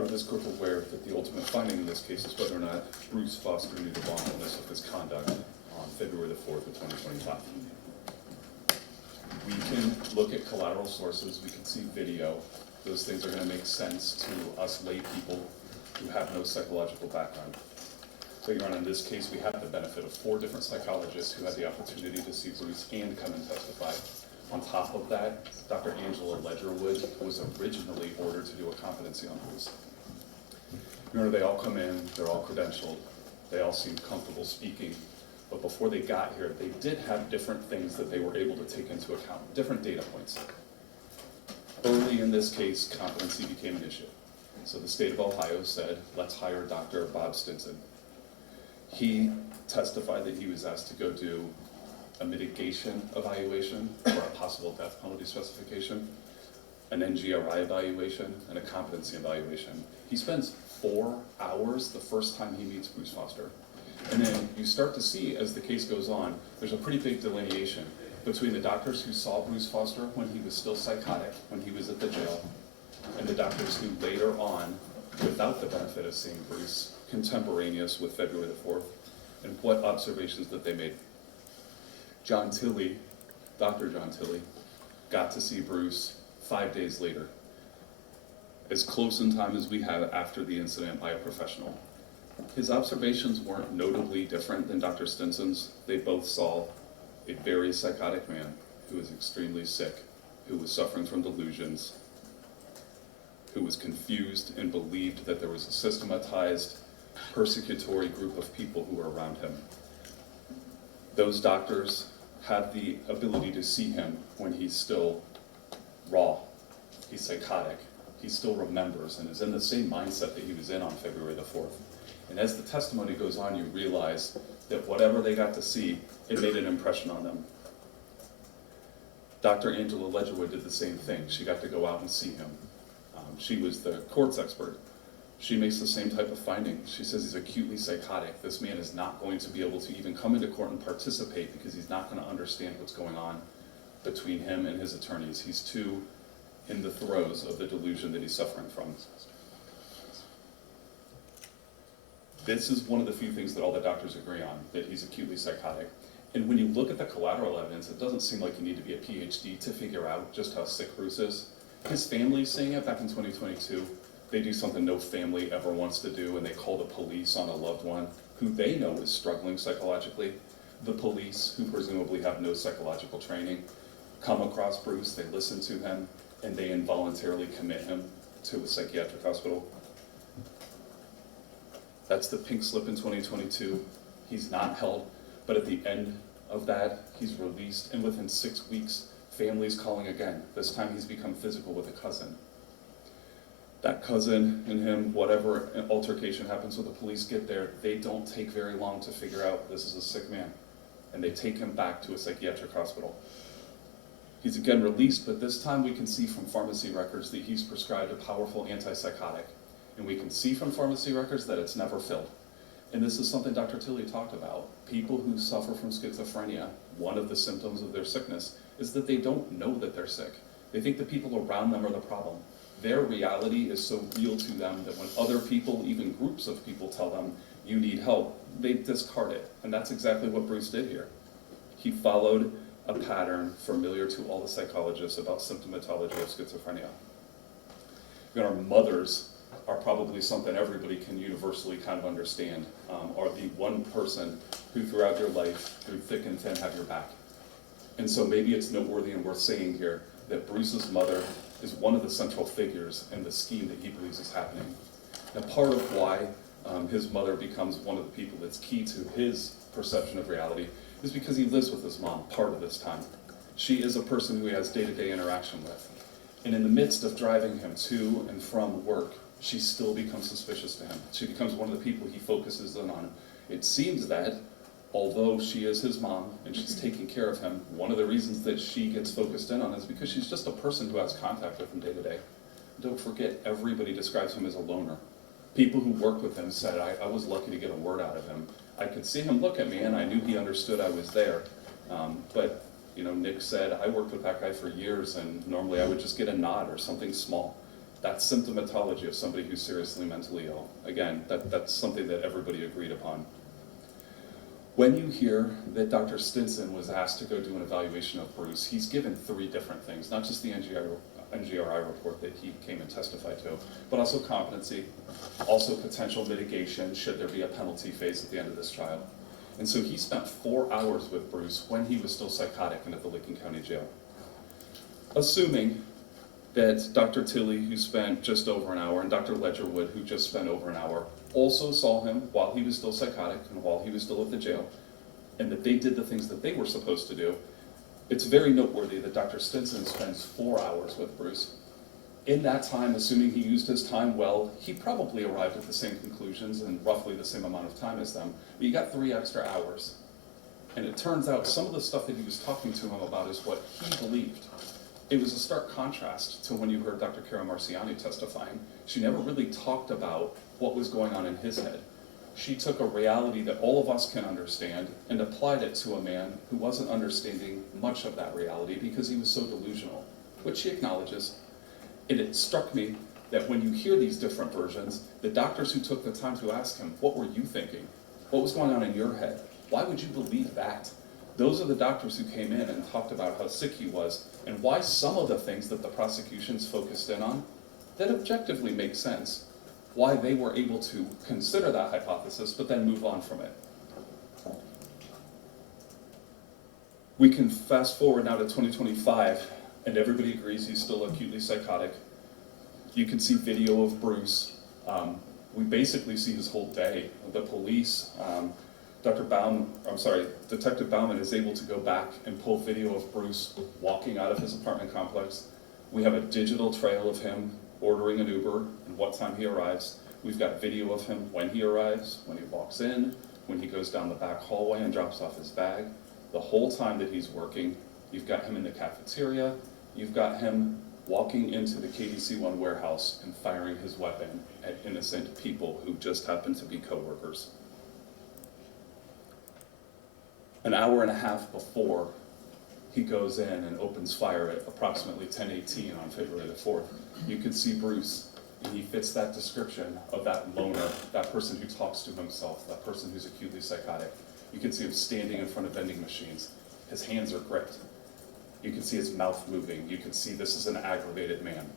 are this group aware that the ultimate finding in this case is whether or not Bruce Foster knew the wrongfulness of his conduct on February the 4th of 2025? We can look at collateral sources, we can see video. Those things are going to make sense to us lay people who have no psychological background. But Your Honor, in this case, we have the benefit of 4 different psychologists who had the opportunity to see Bruce and come and testify. On top of that, Dr. Angela Ledgerwood was originally ordered to do a competency on Bruce. Your Honor, they all come in, they're all credentialed, they all seem comfortable speaking, but before they got here, they did have different things that they were able to take into account, different data points. Early in this case, competency became an issue. So the state of Ohio said, let's hire Dr. Bob Stinson. He testified that he was asked to go do a mitigation evaluation for a possible death penalty specification, an NGRI evaluation, and a competency evaluation. He spends 4 hours the first time he meets Bruce Foster. And then you start to see, as the case goes on, there's a pretty big delineation between the doctors who saw Bruce Foster when he was still psychotic, when he was at the jail, and the doctors who later on, without the benefit of seeing Bruce, contemporaneous with February the 4th, and what observations that they made. John Tilley, Dr. John Tilley, got to see Bruce 5 days later, as close in time as we have after the incident by a professional. His observations weren't notably different than Dr. Stinson's. They both saw a very psychotic man who was extremely sick, who was suffering from delusions, who was confused and believed that there was a systematized, persecutory group of people who were around him. Those doctors had the ability to see him when he's still raw, he's psychotic, he still remembers and is in the same mindset that he was in on February the 4th. And as the testimony goes on, you realize that whatever they got to see, it made an impression on them. Dr. Angela Ledgerwood did the same thing. She got to go out and see him. She was the courts expert. She makes the same type of finding. She says he's acutely psychotic. This man is not going to be able to even come into court and participate because he's not going to understand what's going on between him and his attorneys. He's too in the throes of the delusion that he's suffering from. This is one of the few things that all the doctors agree on, that he's acutely psychotic. And when you look at the collateral evidence, it doesn't seem like you need to be a PhD to figure out just how sick Bruce is. His family's saying it back in 2022. They do something no family ever wants to do, and they call the police on a loved one who they know is struggling psychologically. The police, who presumably have no psychological training, come across Bruce, they listen to him, and they involuntarily commit him to a psychiatric hospital. That's the pink slip in 2022. He's not held, but at the end of that, he's released, and within 6 weeks, family's calling again. This time he's become physical with a cousin. That cousin and him, whatever altercation happens when the police get there, they don't take very long to figure out this is a sick man. And they take him back to a psychiatric hospital. He's again released, but this time we can see from pharmacy records that he's prescribed a powerful antipsychotic. And we can see from pharmacy records that it's never filled. And this is something Dr. Tilley talked about. People who suffer from schizophrenia, one of the symptoms of their sickness is that they don't know that they're sick. They think the people around them are the problem. Their reality is so real to them that when other people, even groups of people, tell them, you need help, they discard it. And that's exactly what Bruce did here. He followed a pattern familiar to all the psychologists about symptomatology of schizophrenia. Our mothers are probably something everybody can universally kind of understand, are the one person who throughout your life, through thick and thin, have your back. And so maybe it's noteworthy and worth saying here that Bruce's mother is one of the central figures in the scheme that he believes is happening. Now, part of why his mother becomes one of the people that's key to his perception of reality is because he lives with his mom part of this time. She is a person who he has day-to-day interaction with. And in the midst of driving him to and from work, she still becomes suspicious to him. She becomes one of the people he focuses in on. It seems that, although she is his mom and she's taking care of him, one of the reasons that she gets focused in on is because she's just a person who has contact with him day to day. Don't forget, everybody describes him as a loner. People who worked with him said, I was lucky to get a word out of him. I could see him look at me and I knew he understood I was there. But Nick said, I worked with that guy for years and normally I would just get a nod or something small. That's symptomatology of somebody who's seriously mentally ill. Again, that's something that everybody agreed upon. When you hear that Dr. Stinson was asked to go do an evaluation of Bruce, he's given 3 different things, not just the NGRI report that he came and testified to, but also competency, also potential mitigation should there be a penalty phase at the end of this trial. And so he spent 4 hours with Bruce when he was still psychotic and at the Licking County Jail. Assuming that Dr. Tilley, who spent just over an hour, and Dr. Ledgerwood, who just spent over an hour, also saw him while he was still psychotic and while he was still at the jail, and that they did the things that they were supposed to do, it's very noteworthy that Dr. Stinson spends 4 hours with Bruce. In that time, assuming he used his time well, he probably arrived at the same conclusions in roughly the same amount of time as them, but you got 3 extra hours. And it turns out some of the stuff that he was talking to him about is what he believed. It was a stark contrast to when you heard Dr. Cara Marciani testifying. She never really talked about what was going on in his head. She took a reality that all of us can understand and applied it to a man who wasn't understanding much of that reality because he was so delusional, which she acknowledges. And it struck me that when you hear these different versions, the doctors who took the time to ask him, what were you thinking? What was going on in your head? Why would you believe that? Those are the doctors who came in and talked about how sick he was and why some of the things that the prosecution's focused in on that objectively make sense, why they were able to consider that hypothesis but then move on from it. We can fast forward now to 2025 and everybody agrees he's still acutely psychotic. You can see video of Bruce. We basically see his whole day. The police, Detective Bauman is able to go back and pull video of Bruce walking out of his apartment complex. We have a digital trail of him ordering an Uber and what time he arrives. We've got video of him when he arrives, when he walks in, when he goes down the back hallway and drops off his bag. The whole time that he's working, you've got him in the cafeteria, you've got him walking into the KDC-1 warehouse and firing his weapon at innocent people who just happen to be coworkers. An hour and a half before he goes in and opens fire at approximately 10:18 on February the 4th, you can see Bruce, and he fits that description of that loner, that person who talks to himself, that person who's acutely psychotic. You can see him standing in front of vending machines. His hands are gripped. You can see his mouth moving. You can see this is an aggravated man.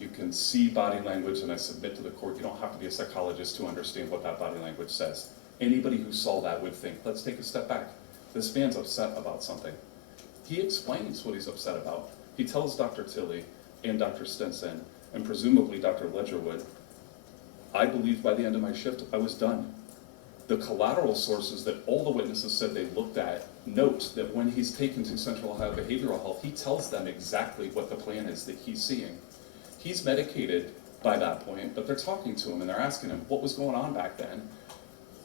You can see body language, and I submit to the court, you don't have to be a psychologist to understand what that body language says. Anybody who saw that would think, let's take a step back. This man's upset about something. He explains what he's upset about. He tells Dr. Tilley and Dr. Stinson, and presumably Dr. Ledgerwood, I believed by the end of my shift I was done. The collateral sources that all the witnesses said they looked at note that when he's taken to Central Ohio Behavioral Health, he tells them exactly what the plan is that he's seeing. He's medicated by that point, but they're talking to him and they're asking him what was going on back then.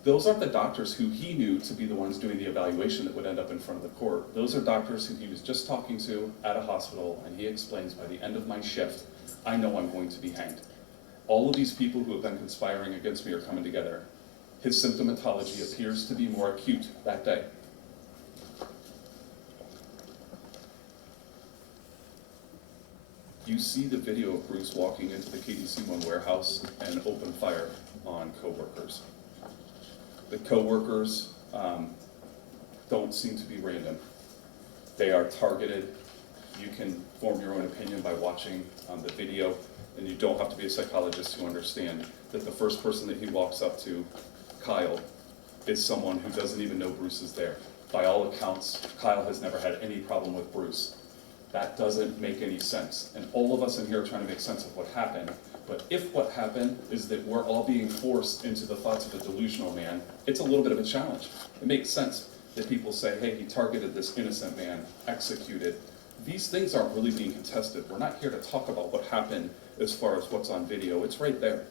Those aren't the doctors who he knew to be the ones doing the evaluation that would end up in front of the court. Those are doctors who he was just talking to at a hospital, and he explains, by the end of my shift, I know I'm going to be hanged. All of these people who have been conspiring against me are coming together. His symptomatology appears to be more acute that day. You see the video of Bruce walking into the KDC-1 warehouse and open fire on coworkers. The coworkers don't seem to be random. They are targeted. You can form your own opinion by watching the video, and you don't have to be a psychologist to understand that the first person that he walks up to, Kyle, is someone who doesn't even know Bruce is there. By all accounts, Kyle has never had any problem with Bruce. That doesn't make any sense. And all of us in here are trying to make sense of what happened. But if what happened is that we're all being forced into the thoughts of a delusional man, it's a little bit of a challenge. It makes sense that people say, hey, he targeted this innocent man, executed. These things aren't really being contested. We're not here to talk about what happened as far as what's on video. It's right there.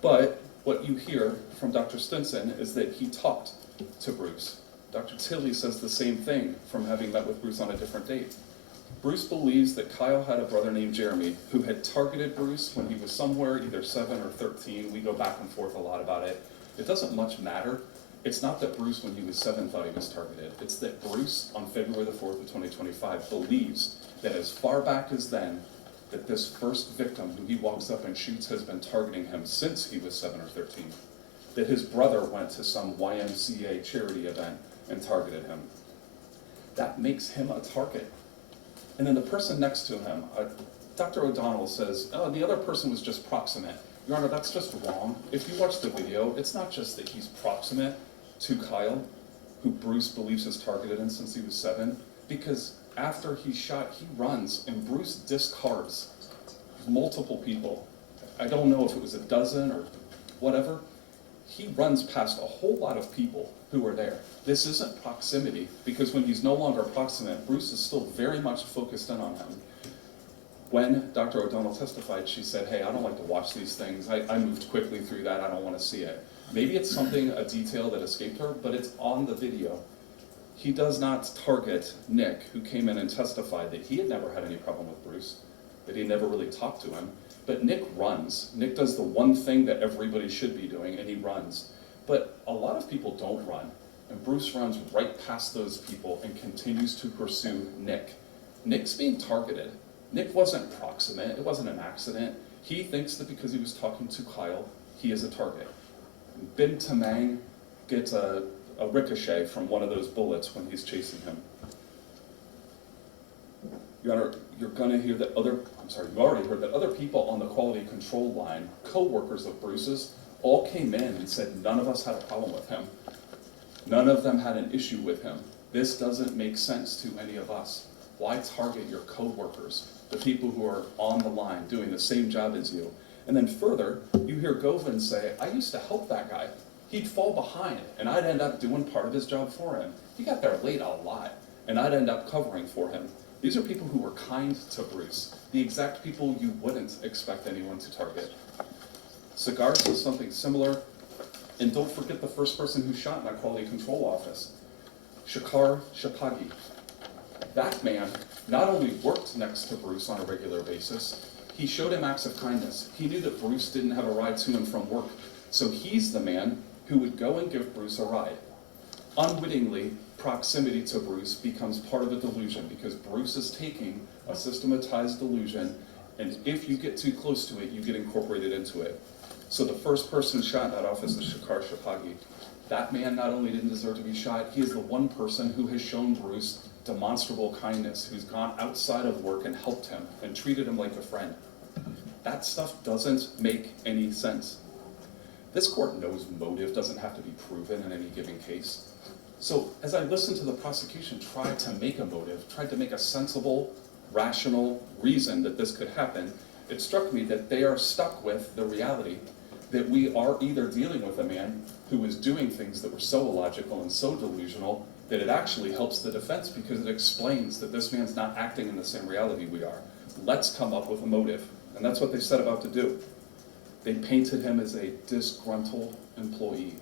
But what you hear from Dr. Stinson is that he talked to Bruce. Dr. Tilley says the same thing from having met with Bruce on a different date. Bruce believes that Kyle had a brother named Jeremy who had targeted Bruce when he was somewhere either 7 or 13. We go back and forth a lot about it. It doesn't much matter. It's not that Bruce, when he was 7, thought he was targeted. It's that Bruce, on February the 4th of 2025, believes that as far back as then, that this first victim who he walks up and shoots has been targeting him since he was 7 or 13. That his brother went to some YMCA charity event and targeted him. That makes him a target. And then the person next to him, Dr. O'Donnell says, oh, the other person was just proximate. Your Honor, that's just wrong. If you watch the video, it's not just that he's proximate to Kyle, who Bruce believes has targeted him since he was 7, because after he's shot, he runs, and Bruce discards multiple people. I don't know if it was a dozen or whatever. He runs past a whole lot of people who were there. This isn't proximity, because when he's no longer proximate, Bruce is still very much focused in on him. When Dr. O'Donnell testified, she said, hey, I don't like to watch these things. I moved quickly through that. I don't want to see it. Maybe it's something, a detail that escaped her, but it's on the video. He does not target Nick, who came in and testified that he had never had any problem with Bruce, that he never really talked to him. But Nick runs. Nick does the one thing that everybody should be doing, and he runs. But a lot of people don't run, and Bruce runs right past those people and continues to pursue Nick. Nick's being targeted. Nick wasn't proximate. It wasn't an accident. He thinks that because he was talking to Kyle, he is a target. Bin Tamang gets a ricochet from one of those bullets when he's chasing him. Your Honor, you're going to hear that you already heard that other people on the quality control line, co-workers of Bruce's, all came in and said none of us had a problem with him. None of them had an issue with him. This doesn't make sense to any of us. Why target your co-workers, the people who are on the line doing the same job as you? And then further, you hear Govan say, I used to help that guy. He'd fall behind, and I'd end up doing part of his job for him. He got there late a lot, and I'd end up covering for him. These are people who were kind to Bruce, the exact people you wouldn't expect anyone to target. Cigars is something similar, and don't forget the first person who shot in that quality control office, Shakar Shapagi. That man not only worked next to Bruce on a regular basis, he showed him acts of kindness. He knew that Bruce didn't have a ride to and from work, so he's the man who would go and give Bruce a ride. Unwittingly, proximity to Bruce becomes part of a delusion because Bruce is taking a systematized delusion, and if you get too close to it, you get incorporated into it. So the first person shot in that office is Shakar Shapagi. That man not only didn't deserve to be shot, he is the one person who has shown Bruce demonstrable kindness, who's gone outside of work and helped him and treated him like a friend. That stuff doesn't make any sense. This court knows motive doesn't have to be proven in any given case. So as I listened to the prosecution try to make a motive, tried to make a sensible, rational reason that this could happen, it struck me that they are stuck with the reality that we are either dealing with a man who is doing things that were so illogical and so delusional that it actually helps the defense because it explains that this man's not acting in the same reality we are. Let's come up with a motive. And that's what they set about to do. They painted him as a disgruntled employee.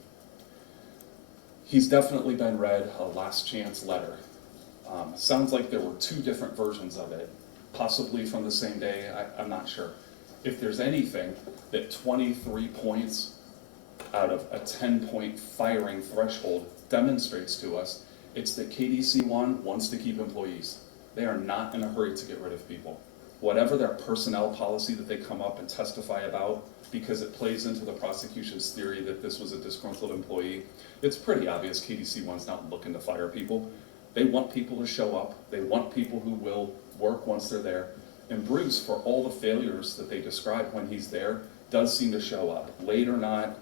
He's definitely been read a last chance letter. Sounds like there were 2 different versions of it, possibly from the same day, I'm not sure. If there's anything that 23 points out of a 10-point firing threshold demonstrates to us, it's that KDC1 wants to keep employees. They are not in a hurry to get rid of people. Whatever their personnel policy that they come up and testify about, because it plays into the prosecution's theory that this was a disgruntled employee, it's pretty obvious KDC1's not looking to fire people. They want people to show up. They want people who will work once they're there. And Bruce, for all the failures that they describe when he's there, does seem to show up. Late or not,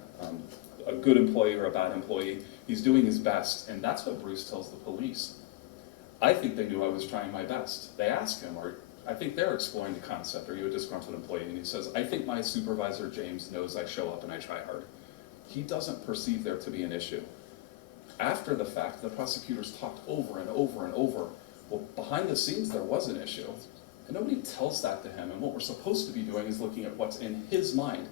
a good employee or a bad employee, he's doing his best, and that's what Bruce tells the police. I think they knew I was trying my best. They ask him, or I think they're exploring the concept, are you a disgruntled employee? And he says, I think my supervisor, James, knows I show up and I try hard. He doesn't perceive there to be an issue. After the fact, the prosecutors talked over and over and over. Well, behind the scenes, there was an issue. And nobody tells that to him, and what we're supposed to be doing is looking at what's in his mind.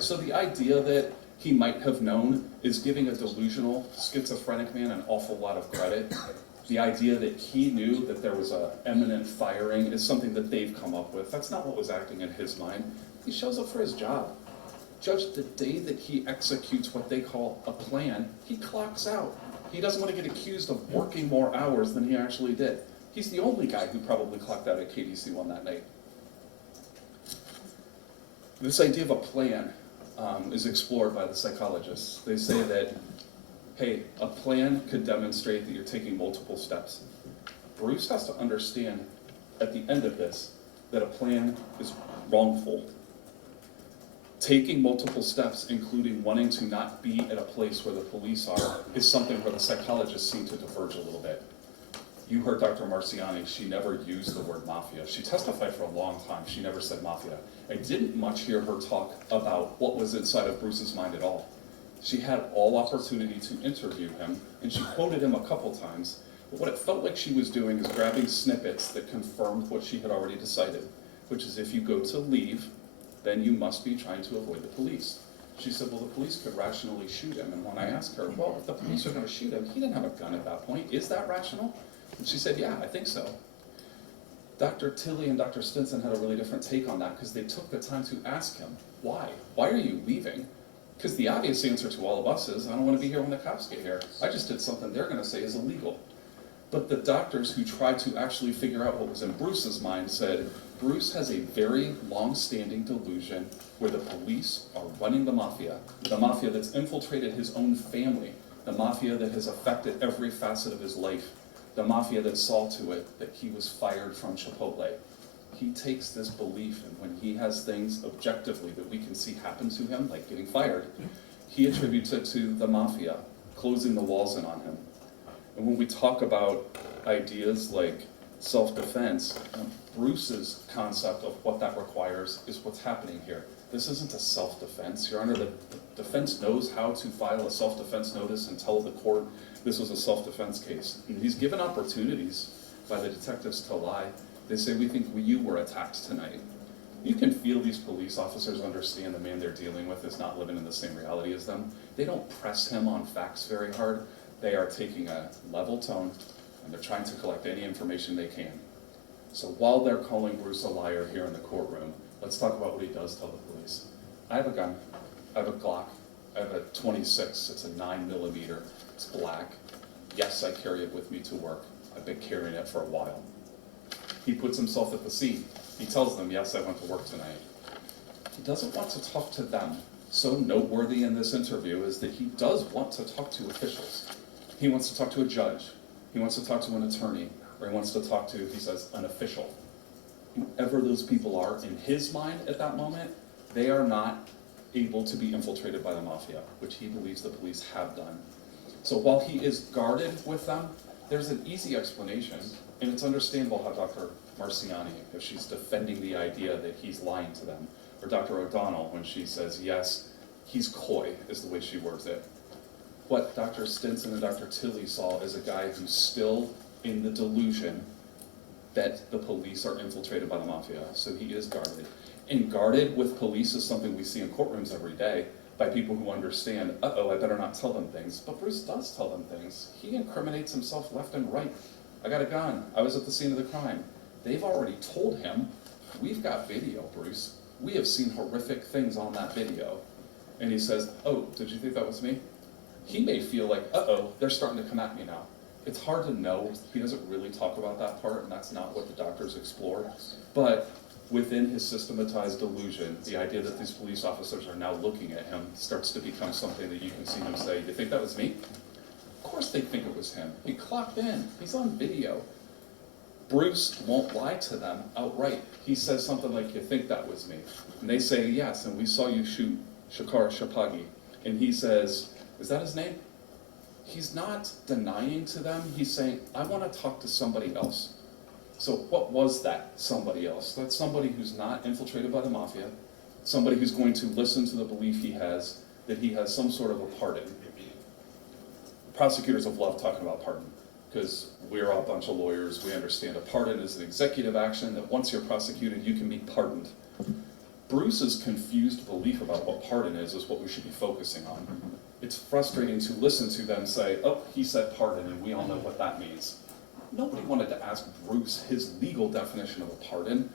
So the idea that he might have known is giving a delusional, schizophrenic man an awful lot of credit. The idea that he knew that there was an imminent firing is something that they've come up with. That's not what was acting in his mind. He shows up for his job. Judge, the day that he executes what they call a plan, he clocks out. He doesn't want to get accused of working more hours than he actually did. He's the only guy who probably clocked out at KDC1 that night. This idea of a plan is explored by the psychologists. They say that, hey, a plan could demonstrate that you're taking multiple steps. Bruce has to understand at the end of this that a plan is wrongful. Taking multiple steps, including wanting to not be at a place where the police are, is something where the psychologists seem to diverge a little bit. You heard Dr. Marciani, she never used the word mafia. She testified for a long time, she never said mafia. I didn't much hear her talk about what was inside of Bruce's mind at all. She had all opportunity to interview him, and she quoted him a couple times, but what it felt like she was doing is grabbing snippets that confirmed what she had already decided, which is if you go to leave, then you must be trying to avoid the police. She said, well, the police could rationally shoot him, and when I asked her, well, if the police are gonna shoot him, he didn't have a gun at that point, is that rational? And she said, yeah, I think so. Dr. Tilley and Dr. Stinson had a really different take on that because they took the time to ask him, why? Why are you leaving? Because the obvious answer to all of us is, I don't want to be here when the cops get here. I just did something they're going to say is illegal. But the doctors who tried to actually figure out what was in Bruce's mind said, Bruce has a very long-standing delusion where the police are running the mafia that's infiltrated his own family, the mafia that has affected every facet of his life, the mafia that saw to it that he was fired from Chipotle. He takes this belief, and when he has things objectively that we can see happen to him, like getting fired, he attributes it to the mafia closing the walls in on him. And when we talk about ideas like self-defense, Bruce's concept of what that requires is what's happening here. This isn't a self-defense. Your Honor, the defense knows how to file a self-defense notice and tell the court this was a self-defense case. And he's given opportunities by the detectives to lie. They say, we think you were attacked tonight. You can feel these police officers understand the man they're dealing with is not living in the same reality as them. They don't press him on facts very hard. They are taking a level tone, and they're trying to collect any information they can. So while they're calling Bruce a liar here in the courtroom, let's talk about what he does tell the police. I have a gun. I have a Glock. I have a 26. It's a 9mm. It's black. Yes, I carry it with me to work. I've been carrying it for a while. He puts himself at the scene. He tells them, yes, I went to work tonight. He doesn't want to talk to them. So noteworthy in this interview is that he does want to talk to officials. He wants to talk to a judge. He wants to talk to an attorney. Or he wants to talk to, he says, an official. Whoever those people are, in his mind at that moment, they are not able to be infiltrated by the mafia, which he believes the police have done. So while he is guarded with them, there's an easy explanation, and it's understandable how Dr. Marciani, if she's defending the idea that he's lying to them, or Dr. O'Donnell, when she says, yes, he's coy, is the way she words it. What Dr. Stinson and Dr. Tilley saw is a guy who's still in the delusion that the police are infiltrated by the mafia, so he is guarded. And guarded with police is something we see in courtrooms every day by people who understand, uh-oh, I better not tell them things. But Bruce does tell them things. He incriminates himself left and right. I got a gun. I was at the scene of the crime. They've already told him, we've got video, Bruce. We have seen horrific things on that video. And he says, oh, did you think that was me? He may feel like, uh-oh, they're starting to come at me now. It's hard to know. He doesn't really talk about that part, and that's not what the doctors explore. But within his systematized delusion, the idea that these police officers are now looking at him starts to become something that you can see him say, you think that was me? Of course they think it was him. He clocked in. He's on video. Bruce won't lie to them outright. He says something like, you think that was me? And they say, yes, and we saw you shoot Shakar Shapagi. And he says, is that his name? He's not denying to them. He's saying, I want to talk to somebody else. So what was that somebody else? That's somebody who's not infiltrated by the mafia, somebody who's going to listen to the belief he has that he has some sort of a pardon. Prosecutors have loved talking about pardon because we're a bunch of lawyers. We understand a pardon is an executive action that once you're prosecuted, you can be pardoned. Bruce's confused belief about what pardon is what we should be focusing on. It's frustrating to listen to them say, oh, he said pardon, and we all know what that means. Nobody wanted to ask Bruce his legal definition of a pardon.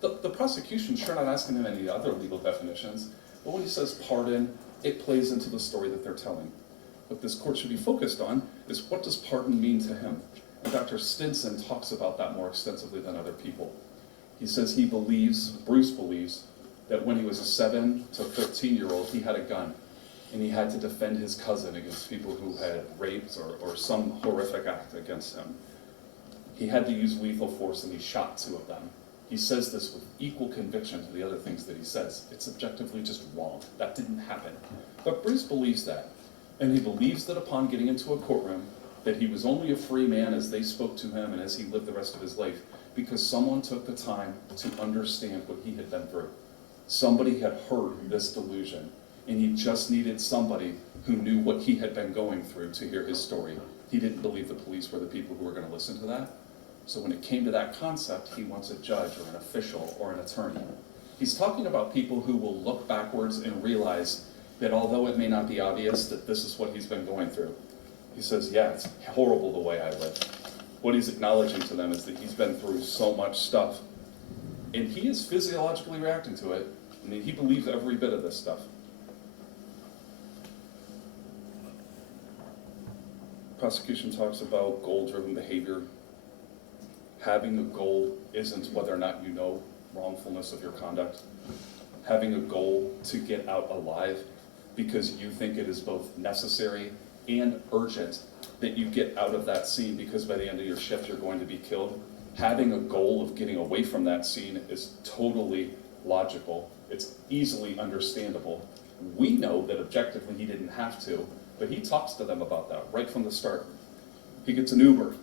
The prosecution's sure not asking him any other legal definitions, but when he says pardon, it plays into the story that they're telling. What this court should be focused on is what does pardon mean to him? And Dr. Stinson talks about that more extensively than other people. He says he believes, Bruce believes, that when he was a 7 to 13-year-old, he had a gun, and he had to defend his cousin against people who had raped or some horrific act against him. He had to use lethal force, and he shot 2 of them. He says this with equal conviction to the other things that he says. It's objectively just wrong. That didn't happen. But Bruce believes that, and he believes that upon getting into a courtroom, that he was only a free man as they spoke to him and as he lived the rest of his life, because someone took the time to understand what he had been through. Somebody had heard this delusion, and he just needed somebody who knew what he had been going through to hear his story. He didn't believe the police were the people who were going to listen to that. So when it came to that concept, he wants a judge or an official or an attorney. He's talking about people who will look backwards and realize that although it may not be obvious that this is what he's been going through, he says, yeah, it's horrible the way I live. What he's acknowledging to them is that he's been through so much stuff, and he is physiologically reacting to it. I mean, he believes every bit of this stuff. Prosecution talks about goal-driven behavior. Having a goal isn't whether or not you know wrongfulness of your conduct. Having a goal to get out alive because you think it is both necessary and urgent that you get out of that scene, because by the end of your shift you're going to be killed. Having a goal of getting away from that scene is totally logical. It's easily understandable. We know that objectively he didn't have to, but he talks to them about that right from the start. He gets an Uber.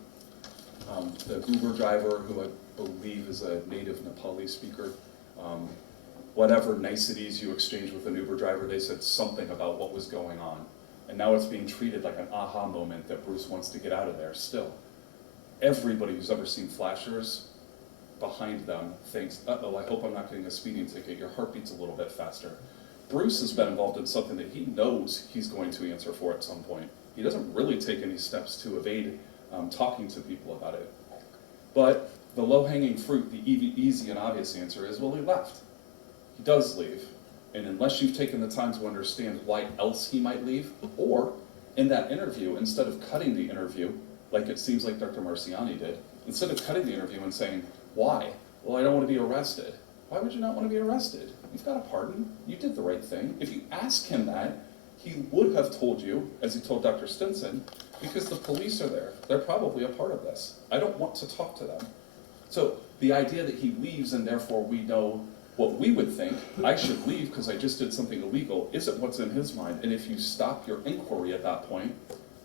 The Uber driver, who I believe is a native Nepali speaker, whatever niceties you exchange with an Uber driver, they said something about what was going on. And now it's being treated like an aha moment that Bruce wants to get out of there still. Everybody who's ever seen flashers behind them thinks, uh-oh, I hope I'm not getting a speeding ticket. Your heart beats a little bit faster. Bruce has been involved in something that he knows he's going to answer for at some point. He doesn't really take any steps to evade talking to people about it. But the low-hanging fruit, the easy and obvious answer is, well, he left. He does leave. And unless you've taken the time to understand why else he might leave, or in that interview, instead of cutting the interview, like it seems like Dr. Marciani did, instead of cutting the interview and saying, why? Well, I don't want to be arrested. Why would you not want to be arrested? You've got a pardon. You did the right thing. If you ask him that, he would have told you, as he told Dr. Stinson, because the police are there. They're probably a part of this. I don't want to talk to them. So the idea that he leaves and therefore we know what we would think, I should leave because I just did something illegal, isn't what's in his mind. And if you stop your inquiry at that point,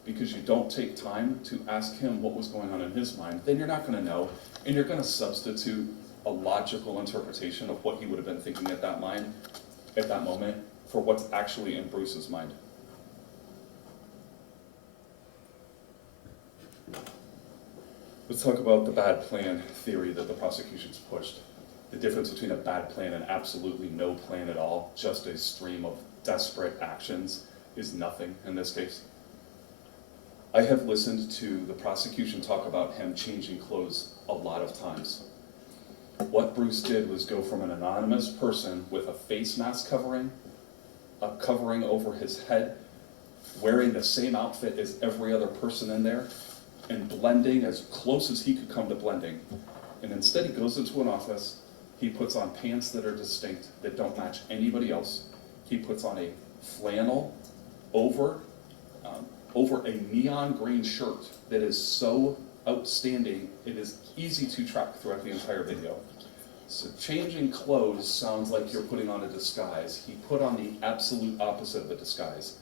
because you don't take time to ask him what was going on in his mind, then you're not going to know, and you're going to substitute a logical interpretation of what he would have been thinking at that moment, for what's actually in Bruce's mind. Let's talk about the bad plan theory that the prosecution's pushed. The difference between a bad plan and absolutely no plan at all, just a stream of desperate actions, is nothing in this case. I have listened to the prosecution talk about him changing clothes a lot of times. What Bruce did was go from an anonymous person with a face mask covering, a covering over his head, wearing the same outfit as every other person in there, and blending as close as he could come to blending. And instead he goes into an office, he puts on pants that are distinct, that don't match anybody else. He puts on a flannel over a neon green shirt that is so outstanding, it is easy to track throughout the entire video. So changing clothes sounds like you're putting on a disguise. He put on the absolute opposite of a disguise.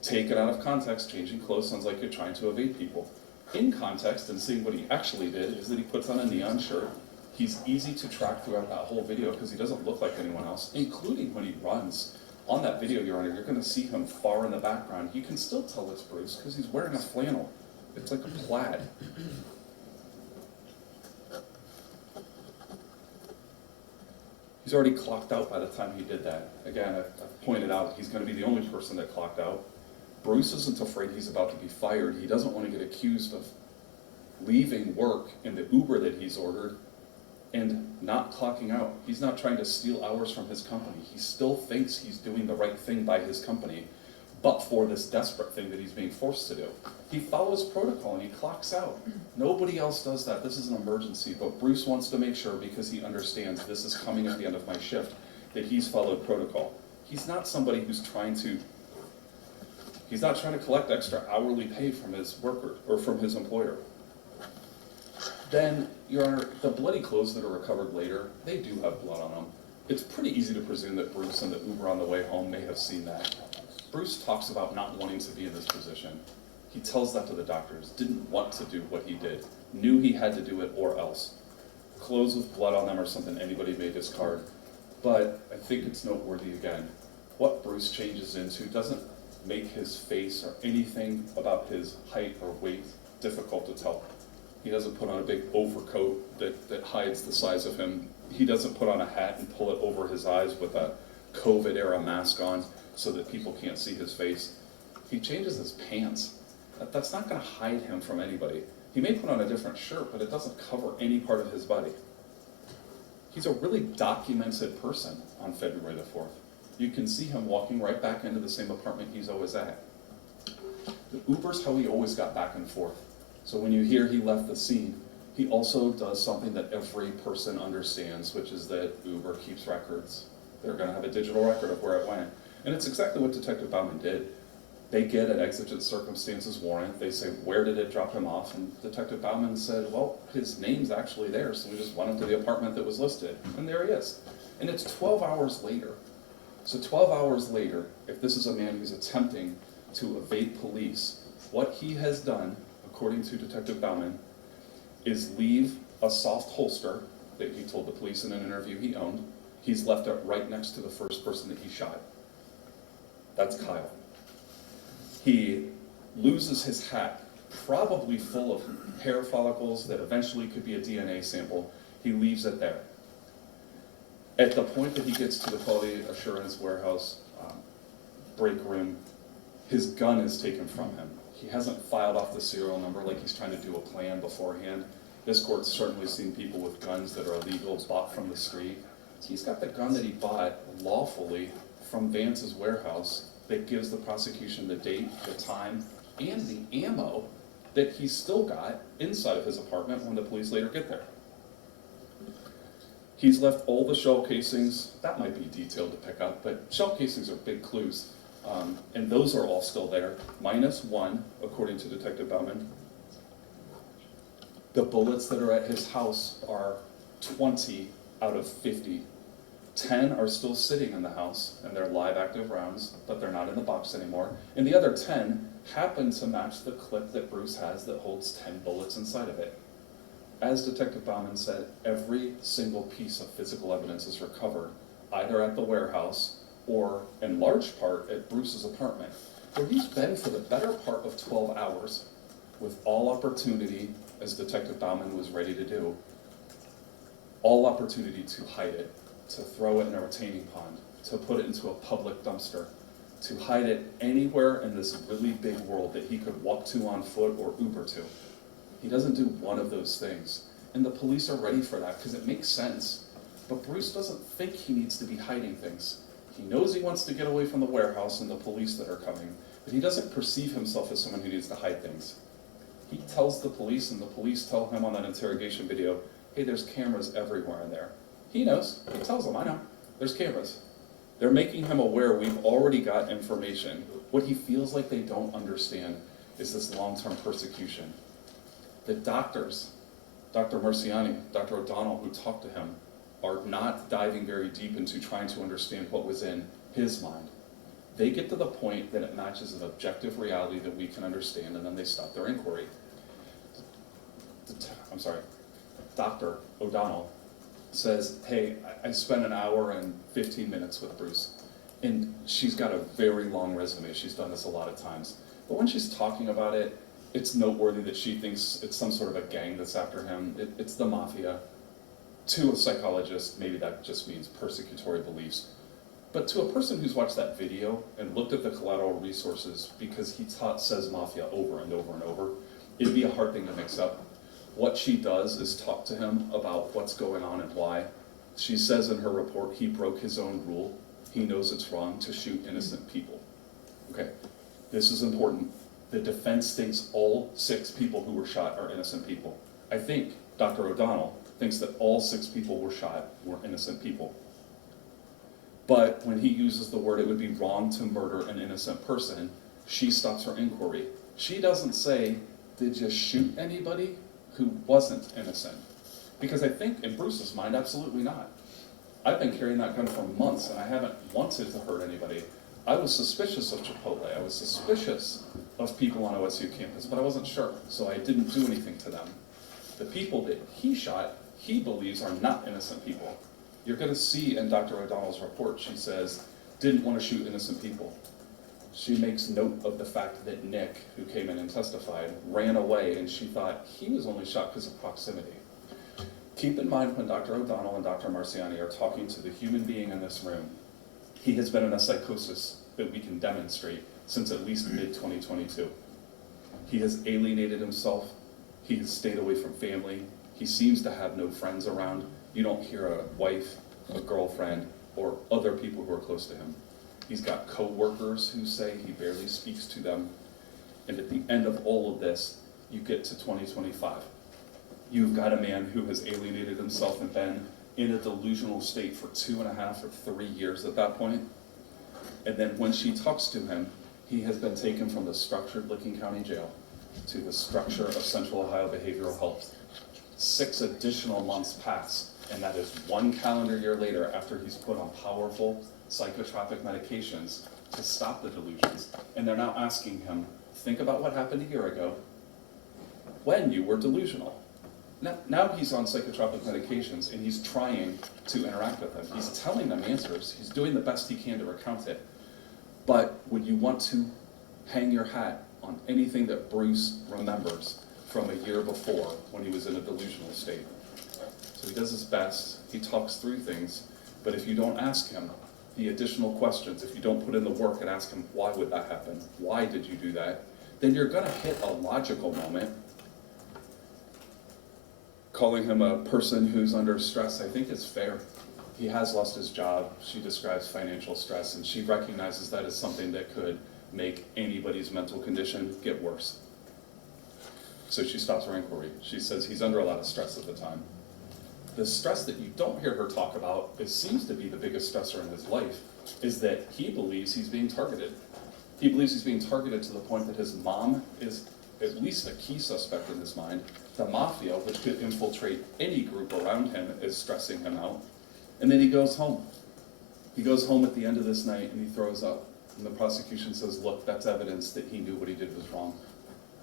Taken out of context, changing clothes sounds like you're trying to evade people. In context, and seeing what he actually did, is that he puts on a neon shirt. He's easy to track throughout that whole video because he doesn't look like anyone else, including when he runs. On that video, Your Honor, you're going to see him far in the background. You can still tell it's Bruce because he's wearing a flannel. It's like a plaid. He's already clocked out by the time he did that. Again, I've pointed out he's going to be the only person that clocked out. Bruce isn't afraid he's about to be fired. He doesn't want to get accused of leaving work in the Uber that he's ordered and not clocking out. He's not trying to steal hours from his company. He still thinks he's doing the right thing by his company, but for this desperate thing that he's being forced to do. He follows protocol and he clocks out. Nobody else does that. This is an emergency, but Bruce wants to make sure, because he understands this is coming at the end of my shift, that he's followed protocol. He's not somebody who's he's not trying to collect extra hourly pay from his worker or from his employer. Then, Your Honor, the bloody clothes that are recovered later, they do have blood on them. It's pretty easy to presume that Bruce and the Uber on the way home may have seen that. Bruce talks about not wanting to be in this position. He tells that to the doctors, didn't want to do what he did, knew he had to do it or else. Clothes with blood on them are something anybody may discard, but I think it's noteworthy again. What Bruce changes into doesn't make his face or anything about his height or weight difficult to tell. He doesn't put on a big overcoat that hides the size of him. He doesn't put on a hat and pull it over his eyes with a COVID-era mask on so that people can't see his face. He changes his pants. That's not going to hide him from anybody. He may put on a different shirt, but it doesn't cover any part of his body. He's a really documented person on February the 4th. You can see him walking right back into the same apartment he's always at. The Uber's how he always got back and forth. So when you hear he left the scene, he also does something that every person understands, which is that Uber keeps records. They're going to have a digital record of where it went. And it's exactly what Detective Bauman did. They get an exigent circumstances warrant. They say, where did it drop him off? And Detective Bauman said, well, his name's actually there, so we just went up to the apartment that was listed. And there he is. And it's 12 hours later. So 12 hours later, if this is a man who's attempting to evade police, what he has done, according to Detective Bauman, is leave a soft holster that he told the police in an interview he owned. He's left it right next to the first person that he shot. That's Kyle. He loses his hat, probably full of hair follicles that eventually could be a DNA sample. He leaves it there. At the point that he gets to the quality assurance warehouse break room, his gun is taken from him. He hasn't filed off the serial number like he's trying to do a plan beforehand. This court's certainly seen people with guns that are illegal, bought from the street. He's got the gun that he bought lawfully from Vance's warehouse that gives the prosecution the date, the time, and the ammo that he's still got inside of his apartment when the police later get there. He's left all the shell casings. That might be detailed to pick up, but shell casings are big clues. And those are all still there, minus one, according to Detective Bauman. The bullets that are at his house are 20 out of 50. 10 are still sitting in the house, and they're live active rounds, but they're not in the box anymore. And the other 10 happen to match the clip that Bruce has that holds 10 bullets inside of it. As Detective Bauman said, every single piece of physical evidence is recovered, either at the warehouse or, in large part, at Bruce's apartment, where he's been for the better part of 12 hours, with all opportunity, as Detective Bauman was ready to do, all opportunity to hide it, to throw it in a retaining pond, to put it into a public dumpster, to hide it anywhere in this really big world that he could walk to on foot or Uber to. He doesn't do one of those things. And the police are ready for that because it makes sense. But Bruce doesn't think he needs to be hiding things. He knows he wants to get away from the warehouse and the police that are coming, but he doesn't perceive himself as someone who needs to hide things. He tells the police, and the police tell him on that interrogation video, hey, there's cameras everywhere in there. He knows. He tells them, I know. There's cameras. They're making him aware we've already got information. What he feels like they don't understand is this long-term persecution. The doctors, Dr. Marciani, Dr. O'Donnell, who talked to him, are not diving very deep into trying to understand what was in his mind. They get to the point that it matches an objective reality that we can understand, and then they stop their inquiry. Dr. O'Donnell says, hey, I spent an hour and 15 minutes with Bruce, and she's got a very long resume. She's done this a lot of times. But when she's talking about it, it's noteworthy that she thinks it's some sort of a gang that's after him. It's the mafia. To a psychologist, maybe that just means persecutory beliefs. But to a person who's watched that video and looked at the collateral resources, because he says mafia over and over and over, it'd be a hard thing to mix up. What she does is talk to him about what's going on and why. She says in her report he broke his own rule. He knows it's wrong to shoot innocent people. Okay, this is important. The defense thinks all 6 people who were shot are innocent people. I think Dr. O'Donnell thinks that all 6 people were shot were innocent people. But when he uses the word, it would be wrong to murder an innocent person, she stops her inquiry. She doesn't say, did you shoot anybody who wasn't innocent? Because I think in Bruce's mind, absolutely not. I've been carrying that gun for months and I haven't wanted to hurt anybody. I was suspicious of Chipotle. I was suspicious of people on OSU campus, but I wasn't sure, so I didn't do anything to them. The people that he shot, he believes are not innocent people. You're gonna see in Dr. O'Donnell's report, she says, didn't want to shoot innocent people. She makes note of the fact that Nick, who came in and testified, ran away and she thought he was only shot because of proximity. Keep in mind when Dr. O'Donnell and Dr. Marciani are talking to the human being in this room, he has been in a psychosis that we can demonstrate since at least mid-2022. He has alienated himself, he has stayed away from family, he seems to have no friends around. You don't hear a wife, a girlfriend, or other people who are close to him. He's got co-workers who say he barely speaks to them. And at the end of all of this, you get to 2025. You've got a man who has alienated himself and been in a delusional state for 2.5 or 3 years at that point. And then when she talks to him, he has been taken from the structured Licking County Jail to the structure of Central Ohio Behavioral Health. 6 additional months pass, and that is 1 calendar year later after he's put on powerful psychotropic medications to stop the delusions. And they're now asking him, think about what happened a year ago when you were delusional. Now he's on psychotropic medications and he's trying to interact with them. He's telling them answers. He's doing the best he can to recount it. But would you want to hang your hat on anything that Bruce remembers from a year before when he was in a delusional state? So he does his best. He talks through things. But if you don't ask him the additional questions, if you don't put in the work and ask him, why would that happen? Why did you do that? Then you're going to hit a logical moment. Calling him a person who's under stress, I think is fair. He has lost his job. She describes financial stress, and she recognizes that as something that could make anybody's mental condition get worse. So she stops her inquiry. She says he's under a lot of stress at the time. The stress that you don't hear her talk about, it seems to be the biggest stressor in his life, is that he believes he's being targeted. He believes he's being targeted to the point that his mom is at least a key suspect in his mind. The mafia, which could infiltrate any group around him, is stressing him out. And then he goes home. He goes home at the end of this night and he throws up. And the prosecution says, look, that's evidence that he knew what he did was wrong.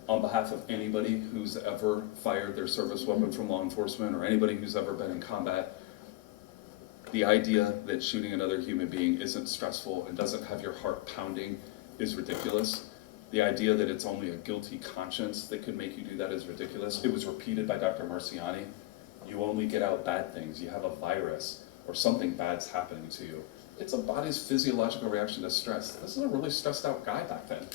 On behalf of anybody who's ever fired their service weapon from law enforcement or anybody who's ever been in combat, the idea that shooting another human being isn't stressful and doesn't have your heart pounding is ridiculous. The idea that it's only a guilty conscience that could make you do that is ridiculous. It was repeated by Dr. Marciani. You only get out bad things. You have a virus or something bad's happening to you. It's a body's physiological reaction to stress. This is a really stressed out guy back then.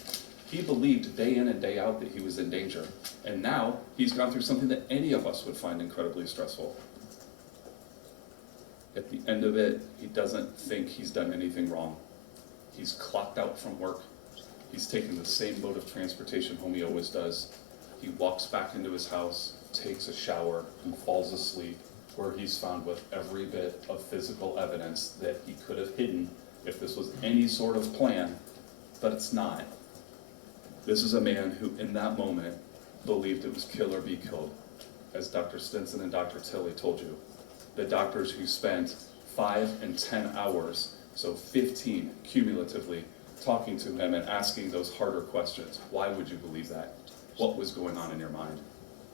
He believed day in and day out that he was in danger. And now he's gone through something that any of us would find incredibly stressful. At the end of it, he doesn't think he's done anything wrong. He's clocked out from work. He's taken the same mode of transportation home he always does. He walks back into his house, takes a shower, and falls asleep, where he's found with every bit of physical evidence that he could have hidden if this was any sort of plan, but it's not. This is a man who, in that moment, believed it was kill or be killed. As Dr. Stinson and Dr. Tilley told you, the doctors who spent 5 and 10 hours, so 15 cumulatively, talking to him and asking those harder questions. Why would you believe that? What was going on in your mind?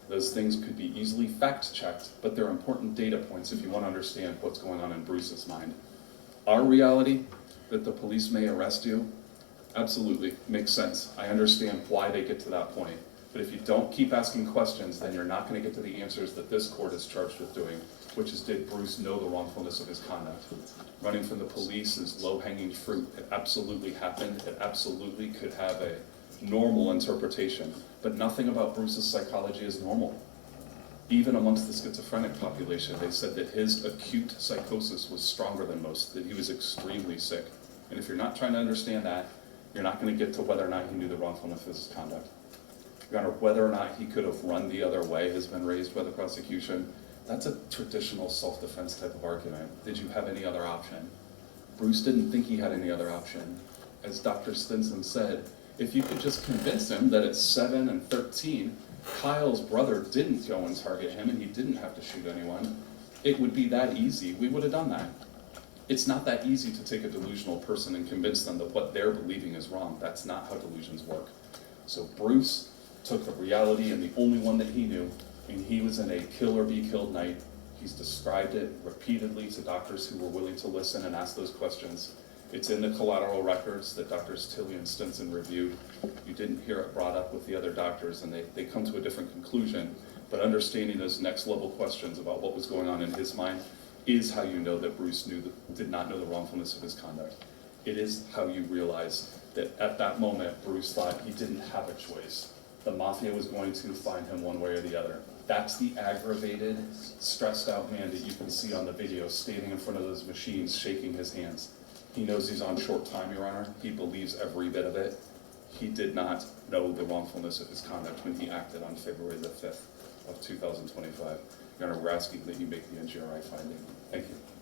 Those things could be easily fact-checked, but they're important data points if you want to understand what's going on in Bruce's mind. Our reality, that the police may arrest you, absolutely makes sense. I understand why they get to that point. But if you don't keep asking questions, then you're not going to get to the answers that this court is charged with doing, which is, did Bruce know the wrongfulness of his conduct? Running from the police is low-hanging fruit. It absolutely happened. It absolutely could have a normal interpretation. But nothing about Bruce's psychology is normal. Even amongst the schizophrenic population, they said that his acute psychosis was stronger than most, that he was extremely sick. And if you're not trying to understand that, you're not going to get to whether or not he knew the wrongfulness of his conduct. Your Honor, whether or not he could have run the other way has been raised by the prosecution. That's a traditional self-defense type of argument. Did you have any other option? Bruce didn't think he had any other option. As Dr. Stinson said, if you could just convince him that at 7 and 13, Kyle's brother didn't go and target him and he didn't have to shoot anyone, it would be that easy. We would have done that. It's not that easy to take a delusional person and convince them that what they're believing is wrong. That's not how delusions work. So Bruce took the reality and the only one that he knew, and he was in a kill or be killed night. He's described it repeatedly to doctors who were willing to listen and ask those questions. It's in the collateral records that Drs. Tilley and Stinson reviewed. You didn't hear it brought up with the other doctors, and they come to a different conclusion. But understanding those next level questions about what was going on in his mind is how you know that Bruce did not know the wrongfulness of his conduct. It is how you realize that at that moment, Bruce thought he didn't have a choice. The mafia was going to find him one way or the other. That's the aggravated, stressed out man that you can see on the video standing in front of those machines, shaking his hands. He knows he's on short time, Your Honor. He believes every bit of it. He did not know the wrongfulness of his conduct when he acted on February the 5th of 2025. Your Honor, we're asking that you make the NGRI finding. Thank you.